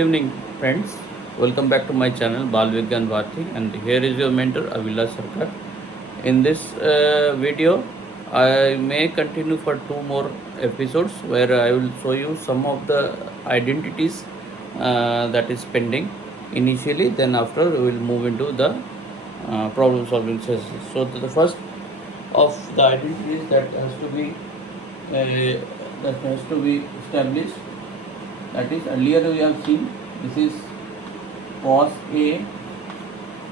evening, friends. Welcome back to my channel Bal Vigyan Bharti, and here is your mentor Avila Sarkar. In this video, I may continue for two more episodes where I will show you some of the identities that is pending initially. Then after we will move into the problem solving sessions. So the first of the identities that has to be established, that is, earlier we have seen this is cos A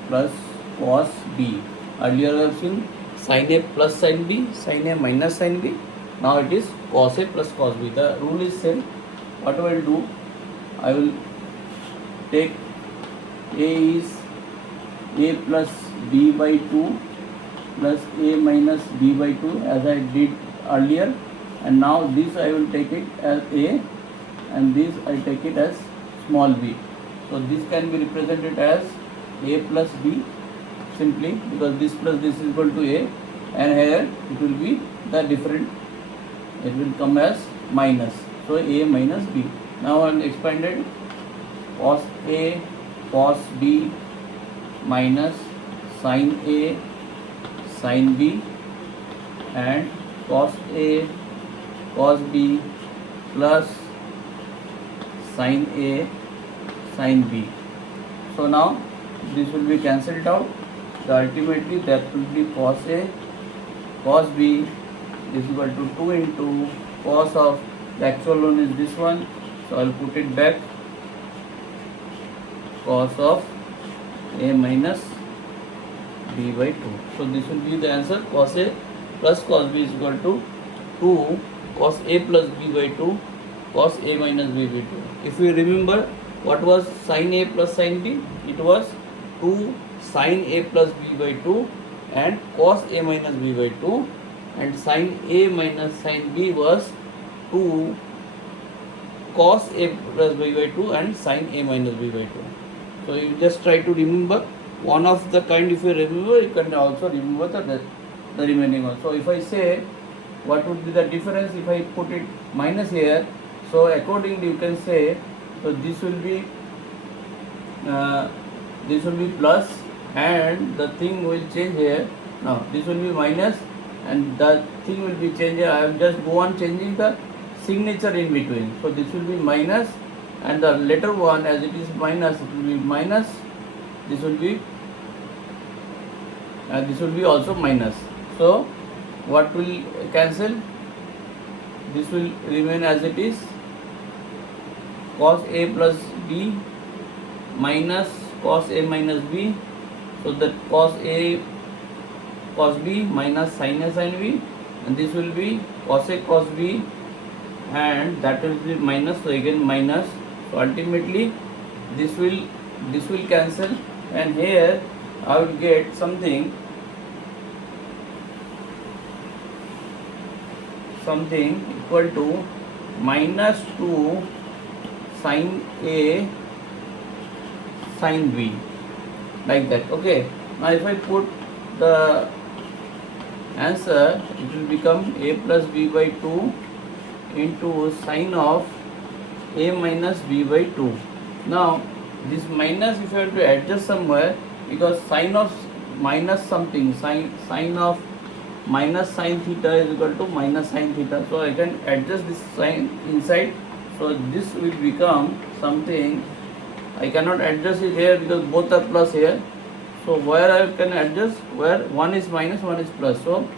plus cos B. Earlier we have seen sin A plus sin B, sin A minus sin B. Now it is cos A plus cos B. The rule is same. What I will do, I will take A is A plus B by 2 plus A minus B by 2 as I did earlier, and now this I will take it as A and this I take it as small b. So this can be represented as A plus B simply because this plus this is equal to A, and here it will be the different, it will come as minus, so A minus B. Now I am expanded cos A cos B minus sin A sin B and cos A cos B plus sin A sin B. So now this will be cancelled out. So ultimately that will be cos A cos B is equal to 2 into cos of the actual one is this one, so I will put it back, cos of A minus B by 2. So this will be the answer. Cos A plus cos B is equal to 2 cos A plus B by 2 cos A minus B by 2. If we remember what was sin A plus sin B, it was 2 sin A plus B by 2 and cos A minus B by 2, and sin A minus sin B was 2 cos A plus B by 2 and sin A minus B by 2. So you just try to remember one of the kind. If you remember, you can also remember the remaining one. So if I say what would be the difference if I put it minus here, so accordingly you can say, so this will be plus and the thing will change here. Now this will be minus and the thing will be changed here. I am just go on changing the signature in between. So this will be minus and the later one, as it is minus, it will be minus. This will be also minus. So what will cancel? This will remain as it is, cos A plus B minus cos A minus B. So that cos A cos B minus sin A sin B, and this will be cos A cos B and that will be minus, so again minus. So ultimately this will cancel, and here I will get something equal to minus 2 sin A sin B, like that. Okay, now if I put the answer, it will become A plus B by 2 into sin of A minus B by 2. Now this minus, if you have to adjust somewhere, because sin of minus something, sin of minus sin theta is equal to minus sin theta, so I can adjust this sign inside. So this will become something, I cannot adjust it here because both are plus here. So where I can adjust, where one is minus, one is plus, so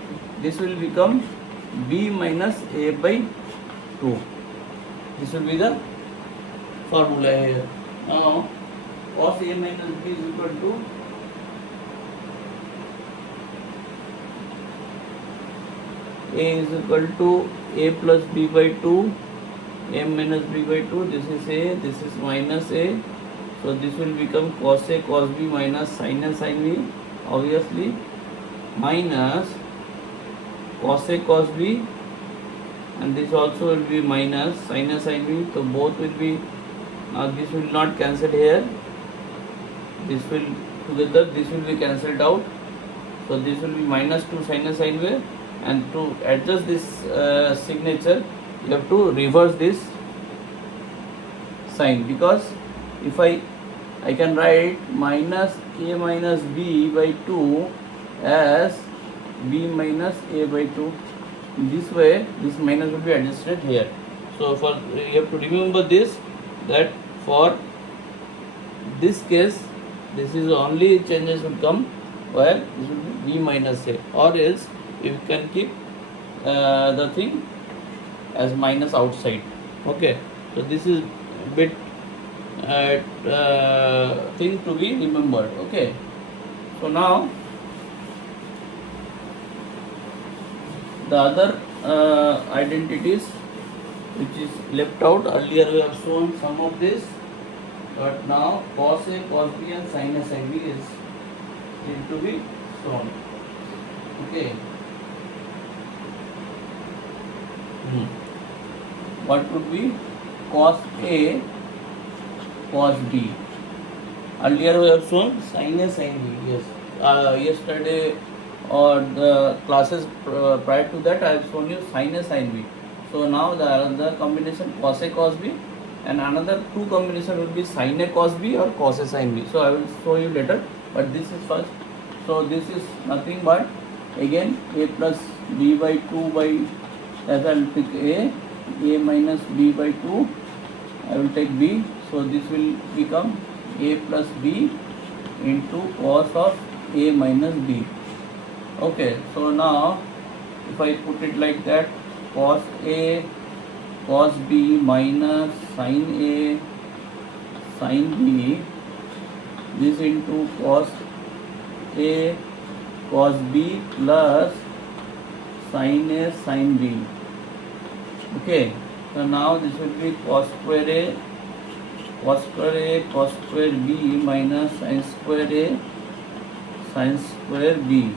this will become B minus A by 2. This will be the formula here. Now cos A minus B is equal to A is equal to A plus B by 2, A minus B by 2, this is A, this is minus A. So this will become cos A cos B minus sin A sin B, obviously, minus cos A cos B, and this also will be minus sin A sin B. So both will be, now this will not cancel here, this will together, this will be cancelled out. So this will be minus 2 sin A sin B, and to adjust this signature you have to reverse this sign, because if I can write minus a minus b by 2 as b minus a by 2. This way this minus will be adjusted here. So for you have to remember this, that for this case this is only changes will come where this will be b minus a, or else you can keep the thing as minus outside. Okay, so this is a bit thing to be remembered. Okay, so now the other identities which is left out, earlier we have shown some of this, but now cos A, cos B and sin A, sin B is need to be shown. Okay. What would be cos A, cos B? Earlier we have shown sin A, sin B. Yes. Yesterday or the classes prior to that I have shown you sin A, sin B. So now the other combination cos A, cos B, and another two combination will be sin A, cos B or cos A, sin B. So I will show you later, but this is first. So this is nothing but again a plus b by 2 by, as I will take a minus b by 2, I will take b. So this will become a plus b into cos of a minus b. Okay, so now if I put it like that, cos A, cos B minus sin A, sin B, this into cos A, cos B plus sin A, sin B. Okay, so now this will be cos square A, cos square A, cos square B minus sin square A, sin square B.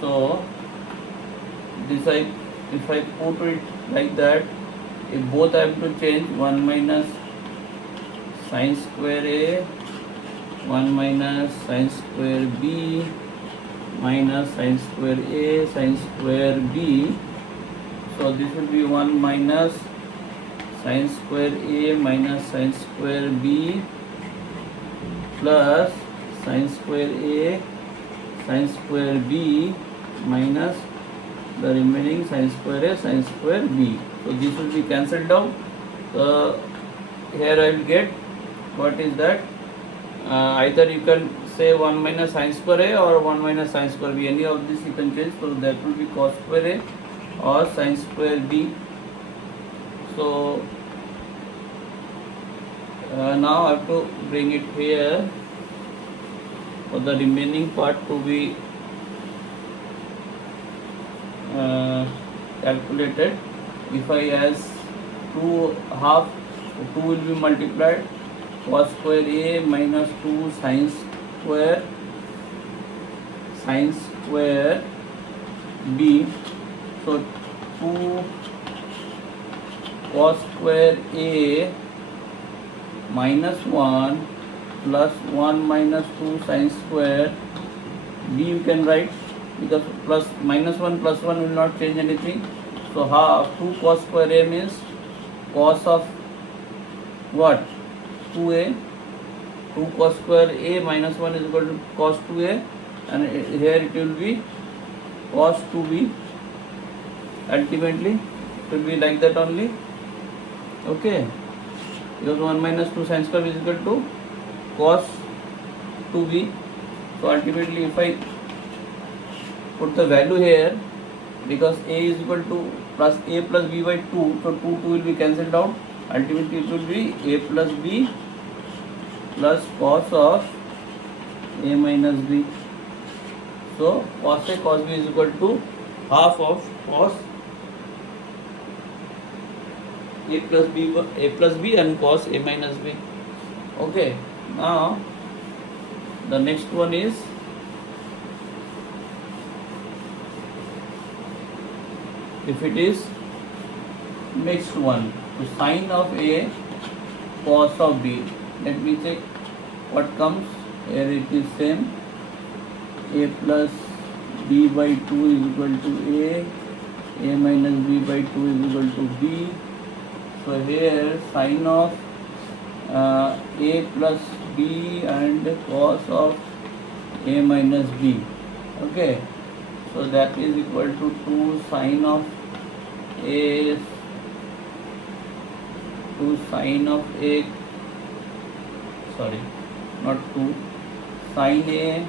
So this if I put it like that, if both I have to change, 1 minus sin square A, 1 minus sin square B minus sin square A, sin square B. So this will be 1 minus sin square A minus sin square B plus sin square A, sin square B minus the remaining sin square A, sin square B. So this will be cancelled out. So here I will get, what is that? Either you can say 1 minus sin square A or 1 minus sin square B. Any of this you can change. So that will be cos square A or sin square B. So now I have to bring it here for the remaining part to be calculated. If I as 2 half, 2 will be multiplied, cos square A minus 2 sin square B. So 2 cos square A minus 1 plus 1 minus 2 sin square B you can write, because plus minus 1 plus 1 will not change anything. So half 2 cos square A means cos of what? 2A. 2 cos square A minus 1 is equal to cos 2A, and here it will be cos 2B. Ultimately it will be like that only. Okay, because 1 minus 2 sin square is equal to cos 2B. So ultimately if I put the value here, because A is equal to plus A plus B by 2, so 2 will be cancelled out. Ultimately it will be A plus B plus cos of A minus B. So cos A cos B is equal to half of cos A plus B and cos A minus B. Okay, now the next one is if it is mixed one, so sine of A, cos of B. Let me check what comes. Here it is same. A plus B by 2 is equal to A minus B by 2 is equal to B. So here sine of a plus b and cos of a minus b. Okay, so that is equal to 2 sine of a, 2 sine of a, sorry, not 2, sine a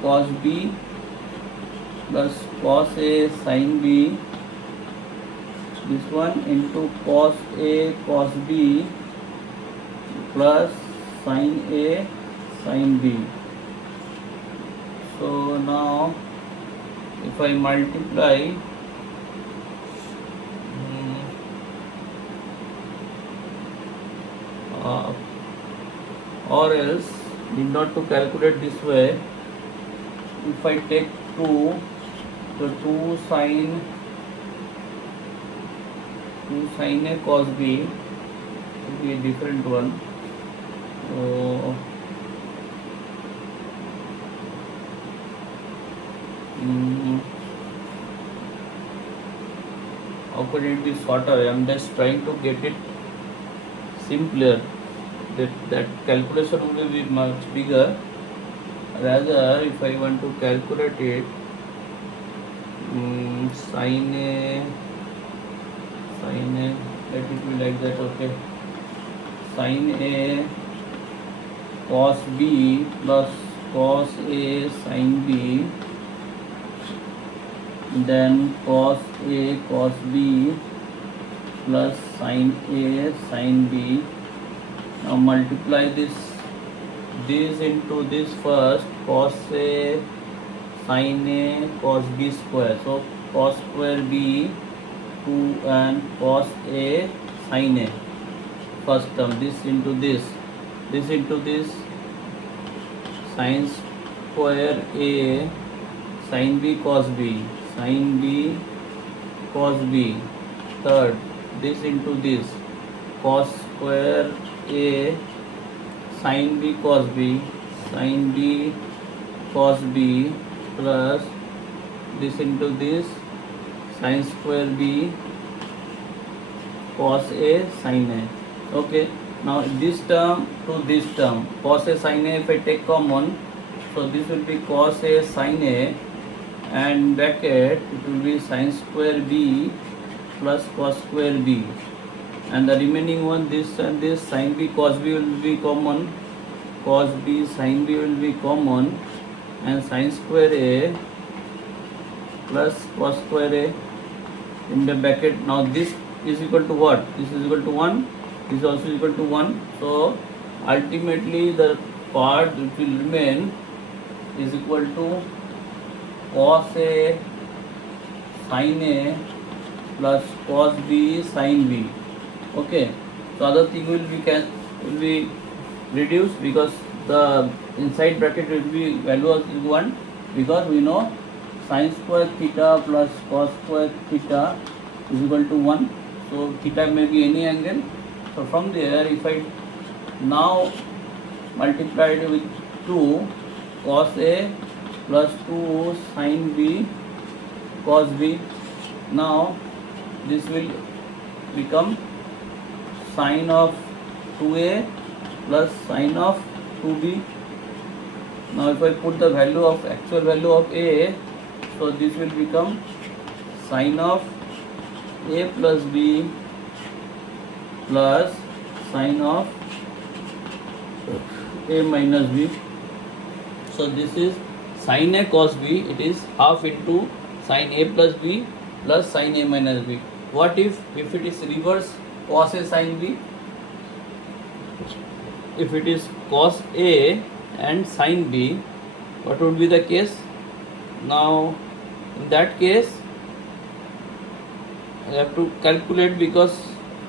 cos b plus cos a sin b, this one into cos a cos b plus sin a sin b. So now if I multiply or else need not to calculate this way, if I take 2, so 2 sine a cos b will be a different one. So how could it be shorter? I am just trying to get it simpler. That calculation will be much bigger. Rather, if I want to calculate it, sin a, let it be like that. Okay, sin a cos b plus cos a sin b, then cos a cos b plus sin a sin b. Now multiply this into this first, cos a sin a cos b square. So cos square b 2 and cos a sin a, first term, this into this into this, sin square a sin b cos b, sin b cos b, third, this into this, cos square a sin b cos b, sin b cos b plus this into this, sin square b cos a sin a. Okay, now this term to this term, cos a sin a, if I take common, so this will be cos a sin a, and bracket it will be sin square b plus cos square b, and the remaining one, this and this, sin b cos b will be common, cos b sin b will be common, and sin square a plus cos square a in the bracket. Now this is equal to what? This is equal to 1, this is also equal to 1. So ultimately the part which will remain is equal to cos a sin a plus cos b sin b. Okay, so other thing will be reduced, because the inside bracket will be value is 1, because we know sin square theta plus cos square theta is equal to 1. So theta may be any angle. So from there, if I now multiply it with 2 cos a plus 2 sin b cos b, now this will become sin of 2a plus sin of 2b. Now if I put the value of actual value of a, so this will become sin of a plus b plus sin of a minus b. So this is sin a cos b, it is half into sin a plus b plus sin a minus b. What if it is reverse cos a sin b? If it is cos a and sin b, what would be the case? Now in that case I have to calculate, because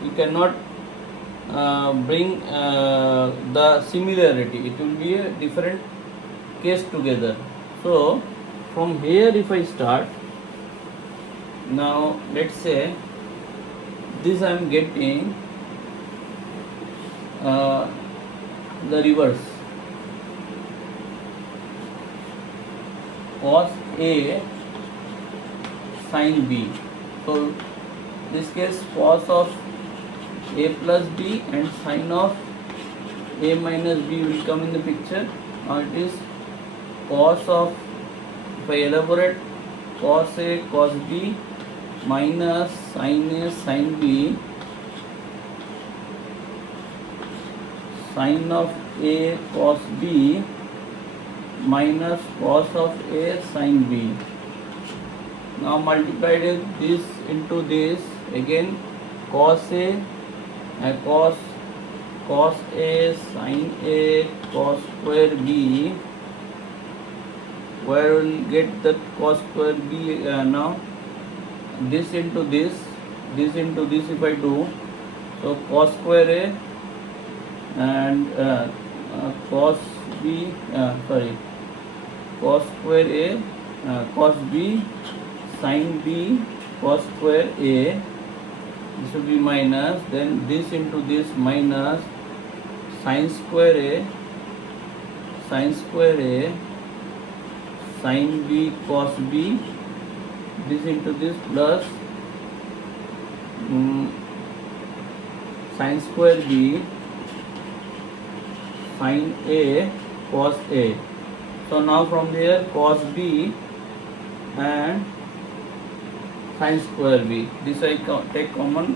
we cannot bring the similarity, it will be a different case together. So from here if I start, now let's say this I am getting the reverse, cos a sin b. So this case cos of a plus b and sin of A minus B will come in the picture. Now it is cos of, if I elaborate, cos A cos B minus sin A sin B sin of A cos B minus cos of A sin B. Now multiply this into this, again cos A cos A sin A cos square B. Where will get the cos square B now? This into this into this if I do, so cos square A and cos B, cos square A cos B sin B cos square A, this will be minus, then this into this minus sin square A sin B cos B, this into this plus sin square B sin A cos A. So now from here cos B and sin square B, this I take common,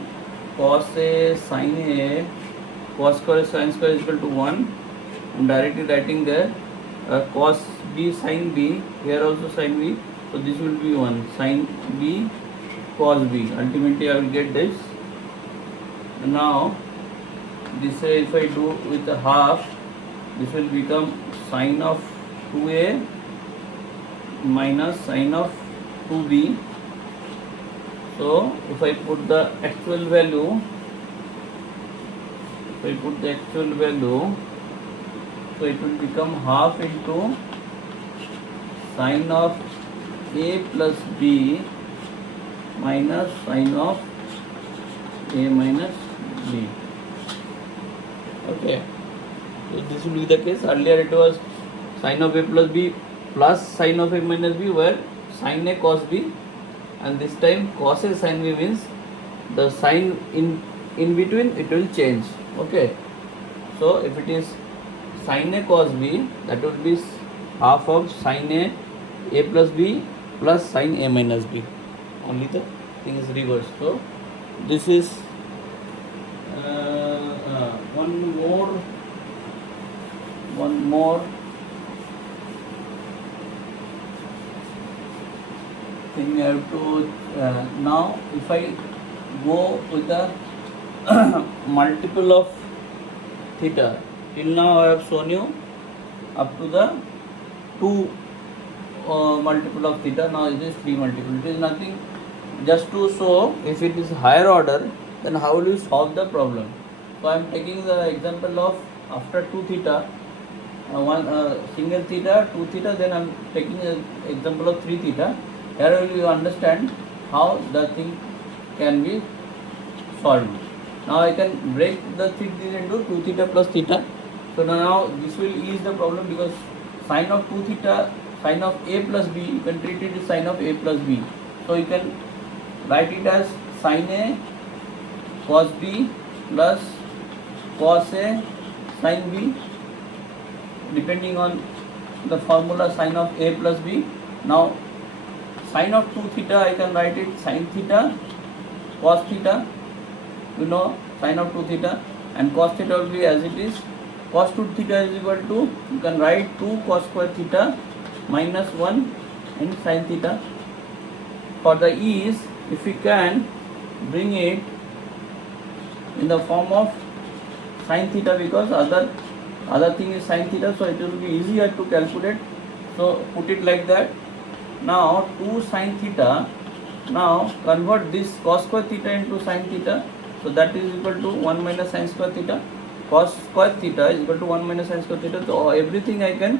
cos A sin A cos square sin square is equal to 1. I'm directly writing there cos B sin B, here also sin B, so this will be 1 sin B cos B. Ultimately I will get this. And now this if I do with the half, this will become sin of 2A minus sin of 2B. So if I put the actual value, so it will become half into sin of A plus B minus sin of A minus B. Okay, so this will be the case. Earlier it was sin of A plus B plus sin of A minus B, where sin A cos B, and this time cos A sin B means the sign in between it will change. Okay, so if it is sin A cos B, that would be half of sin A plus B plus sin A minus B. Only the thing is reversed. So this is one more thing I have to now if I go with the multiple of theta, till now I have shown you up to the 2 multiple of theta. Now it is 3 multiple. It is nothing, just to show if it is higher order, then how will you solve the problem. So I am taking the example of after 2 theta, one single theta, 2 theta, then I am taking an example of 3 theta. Here will you understand how the thing can be solved. Now I can break the theta into 2 theta plus theta. So now this will ease the problem, because sin of 2 theta, sin of A plus B, you can treat it as sin of A plus B. So you can write it as sin A cos B plus cos A sin B, depending on the formula sin of A plus B. Now sin of 2 theta, I can write it sin theta cos theta, you know sin of 2 theta, and cos theta will be as it is. Cos 2 theta is equal to, you can write 2 cos square theta minus 1 in sin theta. For the ease, if we can bring it in the form of sin theta, because other thing is sin theta, so it will be easier to calculate. So put it like that. Now 2 sin theta, now convert this cos square theta into sin theta, so that is equal to 1 minus sin square theta. Cos square theta is equal to 1 minus sin square theta. So everything I can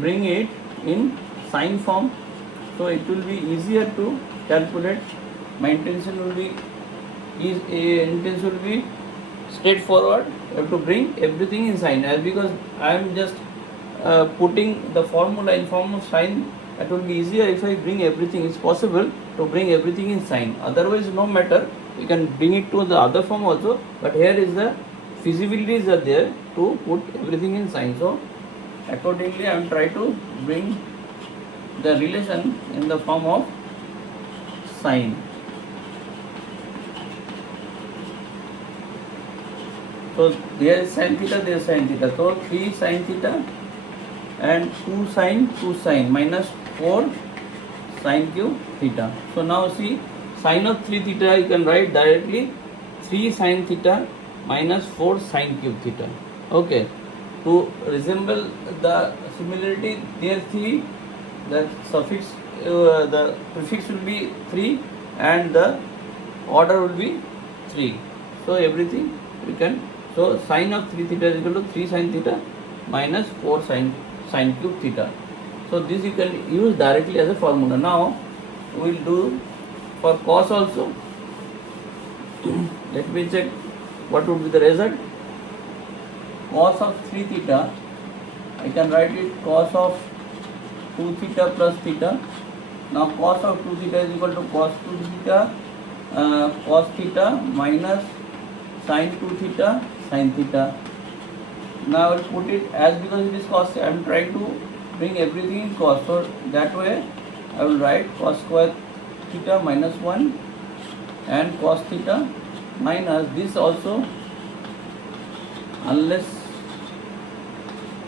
bring it in sin form, so it will be easier to calculate. My intention will be straightforward. You have to bring everything in sin, as because I am just putting the formula in form of sin. That will be easier if I bring everything. It's possible to bring everything in sin. Otherwise, no matter, you can bring it to the other form also. But here is the feasibilities are there to put everything in sine. So accordingly I am trying to bring the relation in the form of sine. So there is sin theta, there is sin theta. So 3 sin theta and 2 sine minus 4 sin cube theta. So now see, sine of 3 theta you can write directly 3 sin theta minus 4 sin cube theta. Okay. To resemble the similarity, there 3, the suffix, the prefix will be 3 and the order will be 3. So everything we can. So sine of 3 theta is equal to 3 sin theta minus 4 sin cube theta. So this you can use directly as a formula. Now we will do for cos also. Let me check what would be the result. Cos of 3 theta, I can write it cos of 2 theta plus theta. Now cos of 2 theta is equal to cos 2 theta cos theta minus sin 2 theta sin theta. Now I will put it as, because it is cos, I am trying to bring everything in cos. So that way I will write cos square theta minus 1 and cos theta minus this also, unless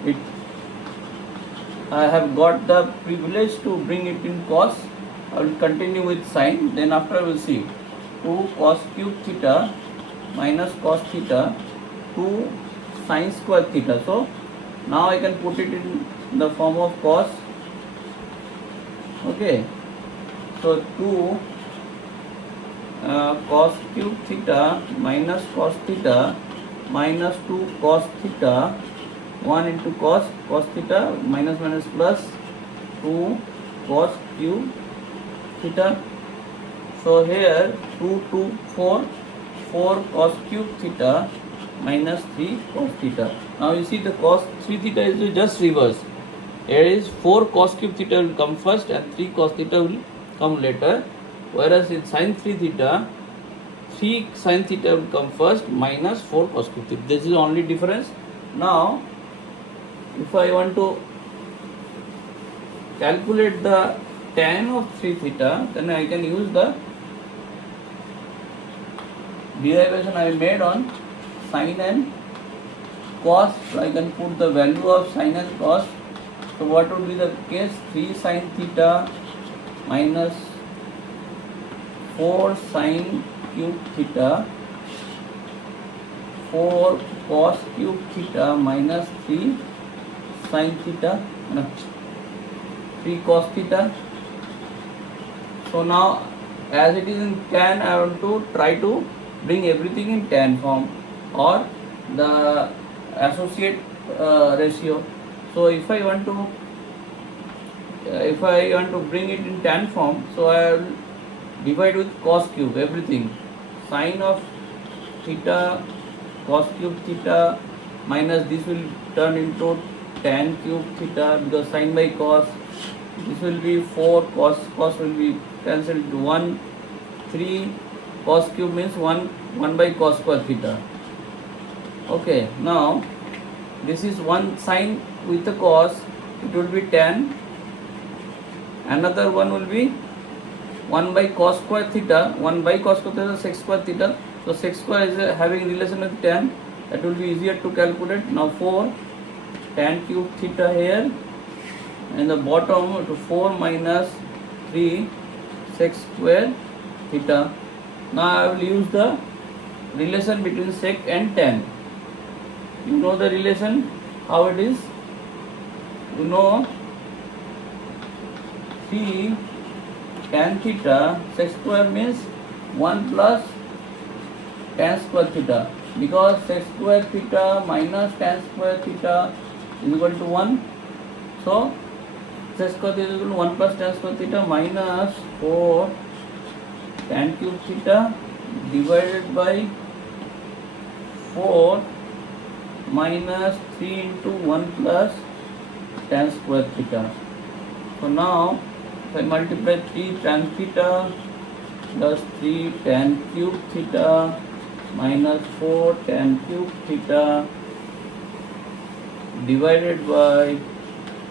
it I have got the privilege to bring it in cos, I will continue with sin. Then after I will see 2 cos cube theta minus cos theta 2 sin square theta. So now I can put it in the form of cos. Okay, so 2 cos cube theta minus cos theta minus 2 cos theta 1 into cos theta minus minus plus 2 cos cube theta. So here 2 4 cos cube theta minus 3 cos theta. Now you see the cos 3 theta is just reverse. Here is 4 cos cube theta will come first and 3 cos theta will come later. Whereas in sin 3 theta, 3 sin theta will come first minus 4 cos cube theta. This is the only difference. Now if I want to calculate the tan of 3 theta, then I can use the derivation I made on sin and cos. So I can put the value of sin and cos. So what would be the case? 3 sin theta minus 4 sin cube theta 4 cos cube theta minus 3 sin theta 3 cos theta. So now as it is in tan, I want to try to bring everything in tan form or the associate ratio. So if I want to bring it in tan form, so I will divide with cos cube everything. Sin of theta cos cube theta minus this will turn into tan cube theta because sin by cos. This will be 4 cos will be cancelled to 1 3 cos cube means 1 by cos square theta. Okay, now this is one sin with the cos, it will be tan. Another one will be 1 by cos square theta, 1 by cos square theta sec square theta. So sec square is having relation with tan, that will be easier to calculate. Now 4 tan cube theta here, and the bottom to 4 minus 3 sec square theta. Now I will use the relation between sec and tan. You know the relation, how it is? You know 3 tan theta sec square means 1 plus tan square theta, because sec square theta minus tan square theta is equal to 1. So sec square theta is equal to 1 plus tan square theta minus 4 tan cube theta divided by 4 minus 3 into 1 plus tan square theta. So now if I multiply 3 tan theta plus 3 tan cube theta minus 4 tan cube theta divided by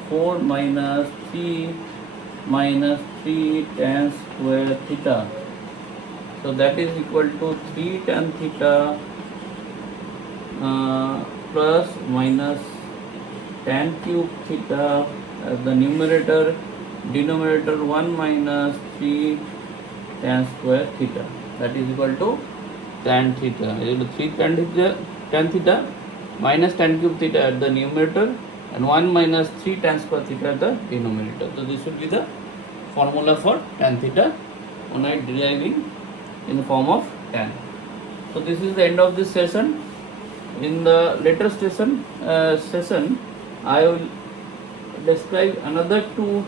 4 minus 3 tan square theta. So that is equal to 3 tan theta plus minus tan cube theta as the numerator, denominator 1 minus 3 tan square theta, that is equal to tan theta is equal to 3 tan theta minus tan cube theta at the numerator and 1 minus 3 tan square theta at the denominator. So this will be the formula for tan theta when I deriving in the form of tan. So this is the end of this session. In the later session I will describe another two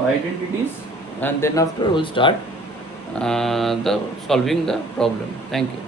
identities, and then after we will start the solving the problem. Thank you.